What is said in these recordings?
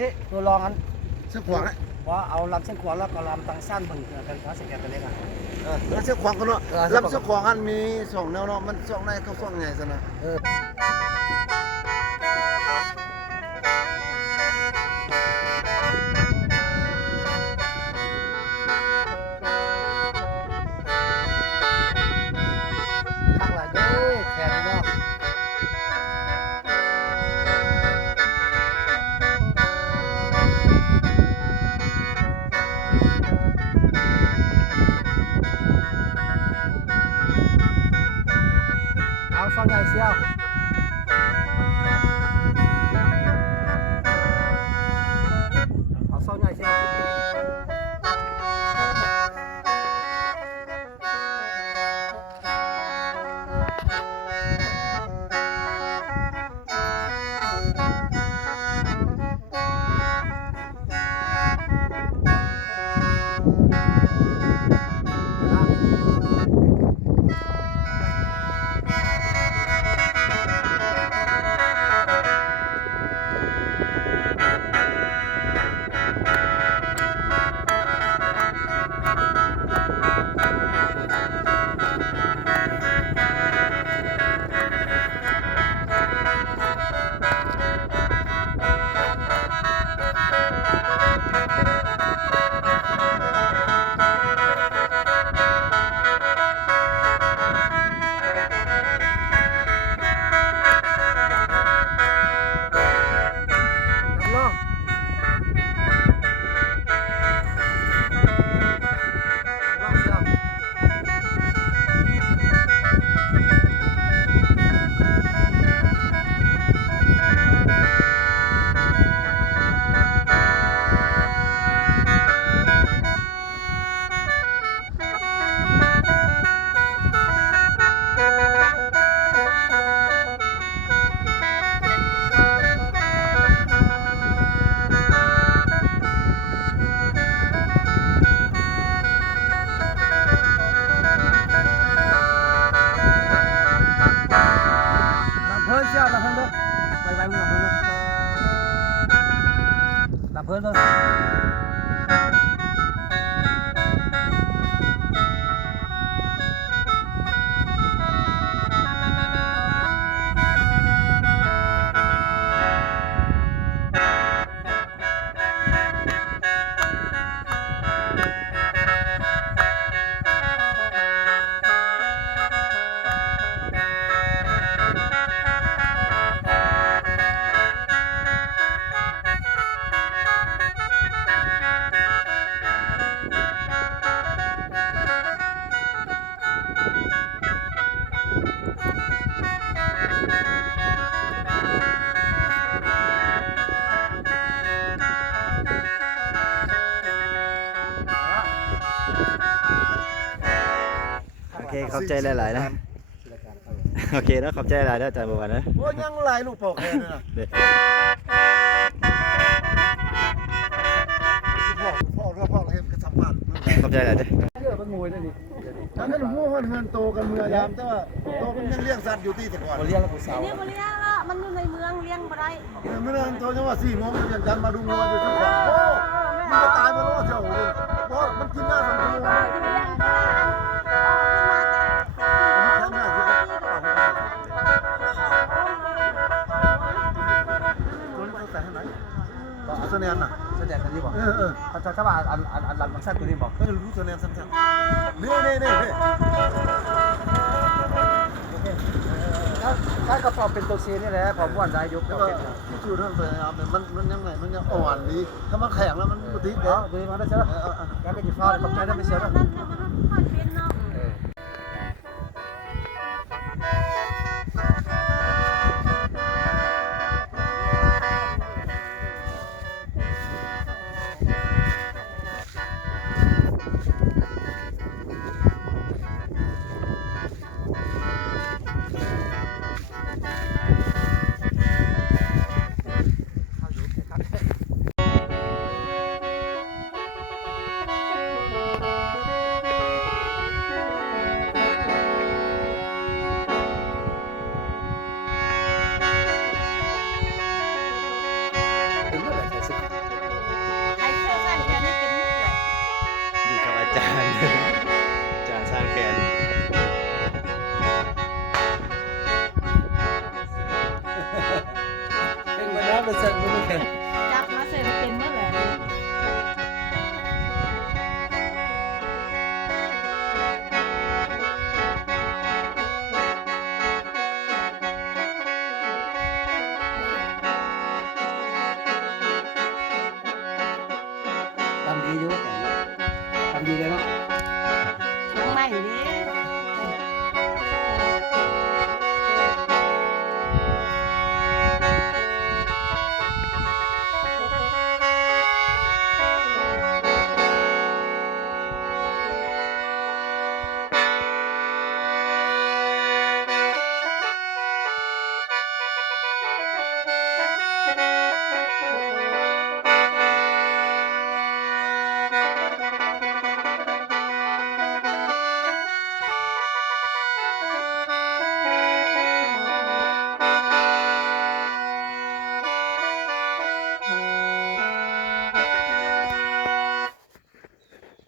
นี้ตัวรองอัน เสื้อขวาง ว่าเอาลำเส้นขวางแล้วก็ลำตังสั้นบึงเป็นขาสแกนตัวเล็กอ่ะ แล้วเสื้อขวางกันเนาะลำเสื้อขวางอันมี2แนวเนาะมัน2ในเขา2ไงซะนะข้างหลังเด้อแขนเนาะเอาฟังใหญ่เสียวเอาซ่องใหญ่เสียวดับเพลิงเลยโอเคขอบใจหลายๆนะโอเคนะขอบใจหลายๆนะอาจารย์บัวนะ โอ้ยังหลายลูกปอกแค่นั้นน่ะพ่อเราเห็นกระสับกระส่าย ขอบใจหลายๆเด้อ เลือดมันงวยได้ดิ ถ้าเป็นหูเฮินโตกันเมื่อยามแต่ว่าโตมันยังเลี้ยงสัตว์อยู่ที่แต่ก่อน โอเลี้ยงแล้วกูสาว เนี่ยบ่เลี้ยงละมันอยู่ในเมืองเลี้ยงบ่ได้ เมื่อนั้นโตจังว่า4 โมงยังจันมาดูงัวอยู่ที่ขวางโอ้มันจะตายไปแล้วเจ้าเลยเพราะมันกินหน้าสังคม เลี้ยงก็ได้ออกขึ้นมาแต่ ใส่ให้ไหนบอกเสนียนน่ะ แสดงกันดีบอก เออ ถ้าว่าอันลำมันสั้นตัวนี้บอก รู้เสนียนสั้นๆนี่ ถ้ากระป๋องเป็นตัวซีนี่แหละผมว่าได้ยุบ แล้ ก็ วก็ เป็น ที่ชูท่านไปครับมันยังไงมันยังอ่อนดีถ้ามันแข็งแล้วมันบุติเด้ เอาดูมาได้ใช่ไหมการเป็นจีฟ้าขอบใจได้ไม่เสียแล้ว นั่นคือมันเป็นเนาะ เ ไปเสิร์ฟดูไม่เป็น จับมาเสร็จเป็นเมื่อไหร่ ทำดีอยู่ทำดีเลยเนาะ ช่วงใหม่ดิ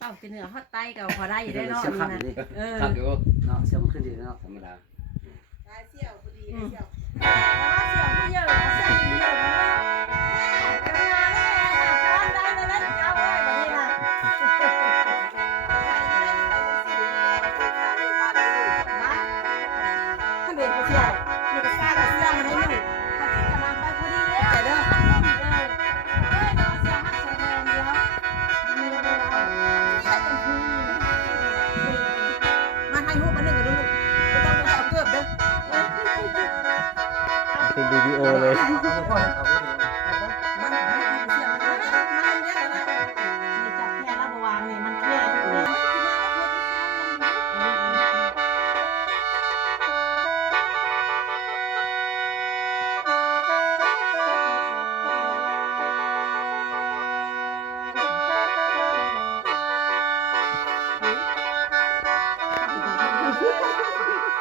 เอ้าเป็นเหนือฮอตไตก็พอได้อยู่ได้เนาะ เสียบขัด นี่ นี่ นะเออ ขัดอยู่เนาะเสียบมันขึ้นดีเนาะธรรมดา เสี่ยวผู้เยอะเสี่ยวผู้เยอะนะแม่ทำงานได้เลยนะเอาเลยแบบนี้นะท่านเด็กผู้เชี่ยวมีกระซ่ากับเสื้อมาให้หนูเขาคิดกำลังไปพอดีเลยใจเด้อเฮ้ยนอนเสียหักเสียแรงเดียวมีเวลาแค่เป็นคืนมาให้หูปมาหนึ่งกันดูไม่ต้องไปเอาเกือบเด้อ เป็นวิดีโอเลย เอาไปพ่อเอาไป มันเรียกอะไรนี่จับแค่ระวางนี่มันแค่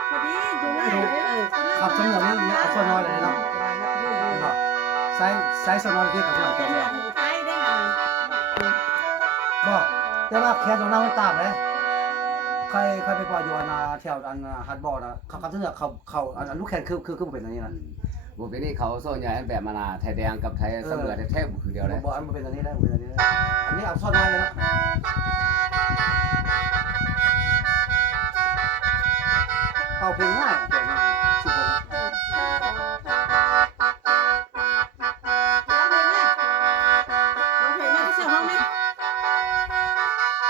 พอดีอยู่ง่าย ขับสำเนียงนี่เอาส่วนน้อยเลยเนาะไซส์ส่วนน้อยที่ขับสำเนียง เป็น เนาะ หูไปได้ค่ะ บอกแต่ว่าแค่ตรงนั้นมันต่างเลยใครไปปล่อยอยู่นาแถวอันฮัดบอลนะขับสำเนียงเขาอันลูกแขนคือเป็นอย่างนี้นะ บุเป็นนี่เขาโซนใหญ่อันแบบมานาไทยแดงกับไทยเสมอแท้ๆคือเดียวเลย บอกอันมันเป็นอย่างนี้ได้เป็นอย่างนี้อันนี้เอาส่วนน้อยเลยเนาะเอาเพลงง่ายสิบหก ร้องเพลงแม่ก็เสียห้องแม่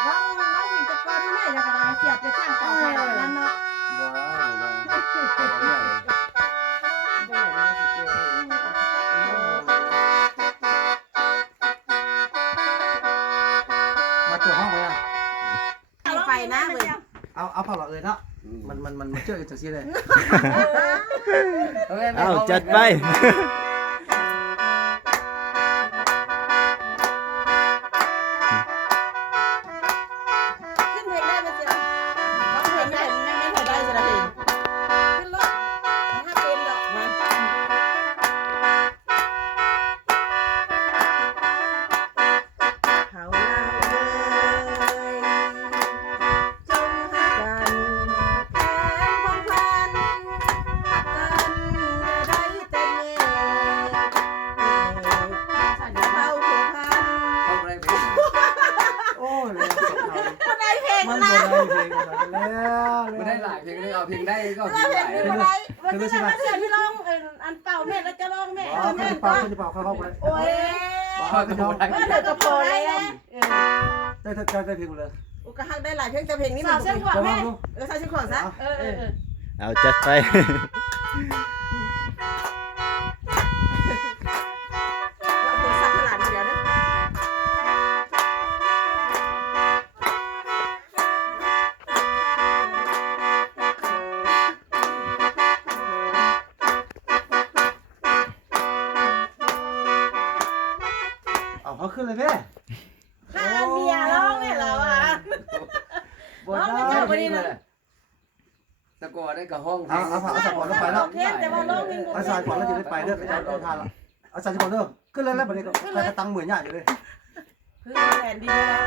ร้องเพลงตะกอนที่ไหนแล้วก็ได้เสียบไปสร้างต่อไปนั่นเนาะ มาตัวห้องไปอ่ะ ไปนะเว้ย เอาผ่าหลอดเลยเนาะมันเจอจังซี่เลย เอาจัดไป ขึ้นเพลงได้ไหมเสียร้องเพลงได้ไม่พอได้สิละเพลงขึ้นรถถ้าเป็นดอกมาเขาเล่าเลยจงหักกันแทนพงพันหักกันอย่าได้แต่แง่เบาผูกพัน เขาได้เพลง โอ้เลย ก็ได้เพลง มัน นะ บ่ได้เพลงแล้ว ไม่ได้หลายเพลงเลยเอาเพลงได้ก็ เรา เพลง เห็น หลาย เป็นอะไรมันก็จะมาเสียที่ร้องอันเป่าแม่แล้วจะร้องแม่ อ๋อ แม่ ขึ้นเป่าขึ้นเป่าเข้าไป โอ้ย ชอบตัวได้ เมื่อเธอก็พอแล้ว ได้เพลงเลย อุกหักได้หลายเพลงแต่เพลงนี้มันเส้นขวาแม่สาวเส้นขวาซะเออ เอาจัดไป เราเพลงสักขนาดเดียวนะ เอาเขาขึ้นเลยแม่ ถ้าเมียร้องเนี่ยเราอ่ะ บ่ได้ ตะโกนได้กับห้อง เอาผ่าเอาสปอร์ตลงไปแล้ว โอเคแต่ว่าร้องเพลง เอาสายก่อนแล้วจะได้ไปเด้อเอาทานละเอาสายก่อนเด้อขึ้นเลยแล้วบัดนี้ก็ใครก็ตังเหมือนยากอยู่เลย คือแผ่นดินนะ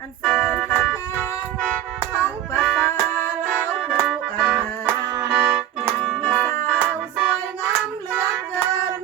อันเซินตะแคงของปลาแล้วผู้อาหารยังมีสาวสวยงามเหลือเกิน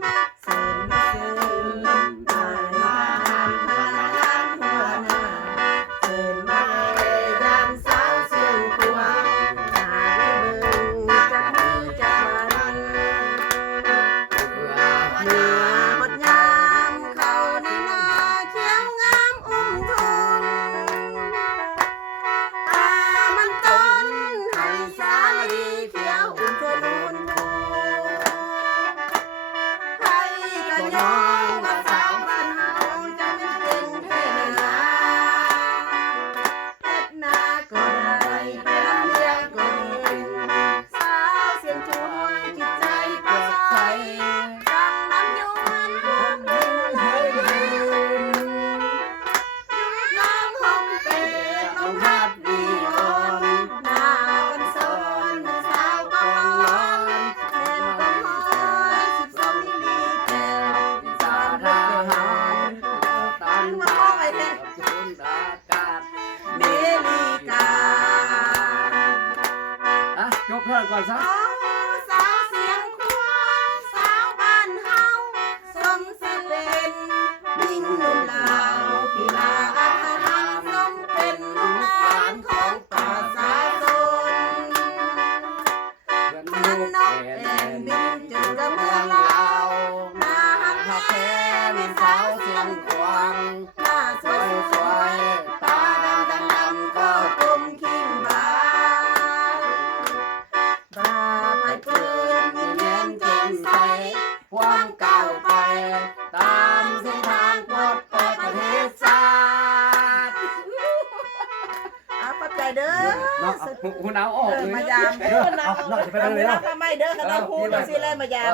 เด้อ เนาะ หูหนาวออกเลย มายาม เด้อเอาเนาะจะไปกันเลยเนาะ ทำไมเด้อคณะพูดสิเลยมายาม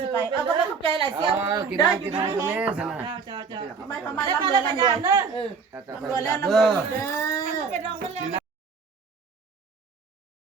สิไปเอาก็ไม่เข้าใจหลายเสียง กิน เด้อ ได้ อ กิ ยู่ นได้ ดี ตรง แม่ นี้สินะ ทำไมแล้วมายามเด้อรวยแล้วน้ำรวยเด้อ กิน